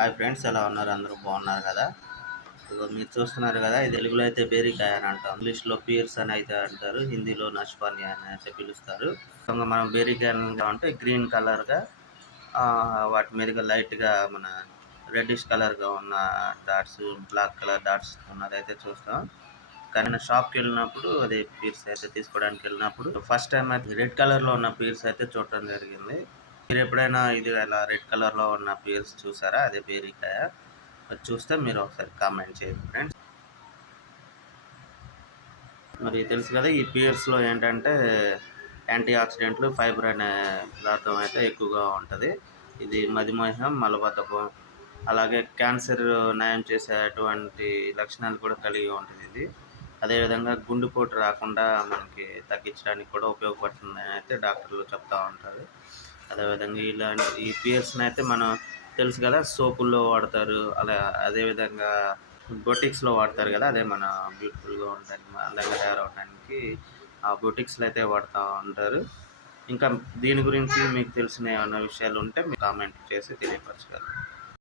Hi friends, ఎలా ఉన్నారు? అందరూ బాగున్నారు కదా? ఇదిగో మీరు చూస్తున్నారు కదా, ఇది తెలుగులో అయితే బేరికాయ అని అంటాం, ఇంగ్లీష్లో పీర్స్ అని అయితే అంటారు, హిందీలో నష్పాని అని అయితే పిలుస్తారు. మనం బేరికాయలు అంటే గ్రీన్ కలర్గా, వాటి మీదుగా లైట్గా మన రెడ్డిష్ కలర్గా ఉన్న డాట్స్, బ్లాక్ కలర్ డాట్స్ ఉన్నదైతే చూస్తాం. కానీ నేను షాప్కి వెళ్ళినప్పుడు అదే పీర్స్ అయితే తీసుకోవడానికి వెళ్ళినప్పుడు ఫస్ట్ టైం అయితే రెడ్ కలర్లో ఉన్న పీర్స్ అయితే చూడటం జరిగింది. మీరు ఎప్పుడైనా ఇది ఇలా రెడ్ కలర్లో ఉన్న పీర్స్ చూసారా? అదే బేరికాయ. అది చూస్తే మీరు ఒకసారి కామెంట్ చేయండి ఫ్రెండ్స్. మరి తెలుసు కదా, ఈ పీర్స్లో ఏంటంటే యాంటీ ఆక్సిడెంట్లు, ఫైబర్ అనే పదార్థం అయితే ఎక్కువగా ఉంటుంది. ఇది మధుమేహం, మలబద్ధకం, అలాగే క్యాన్సర్ నయం చేసేటువంటి లక్షణాలు కూడా కలిగి ఉంటుంది ఇది. అదేవిధంగా గుండెపోటు రాకుండా మనకి తగ్గించడానికి కూడా ఉపయోగపడుతుందని అయితే డాక్టర్లు చెప్తూ ఉంటారు. అదేవిధంగా ఈ పీర్స్ని అయితే మనం తెలుసు కదా, సోపుల్లో వాడతారు. అదేవిధంగా బొటిక్స్లో వాడతారు కదా, అదే మన బ్యూటిఫుల్గా ఉండడానికి, అందంగా తయారవడానికి ఆ బొటిక్స్లో అయితే వాడుతూ ఉంటారు. ఇంకా దీని గురించి మీకు తెలిసిన ఏమైనా విషయాలు ఉంటే మీరు కామెంట్ చేసి తెలియపరచగలరు.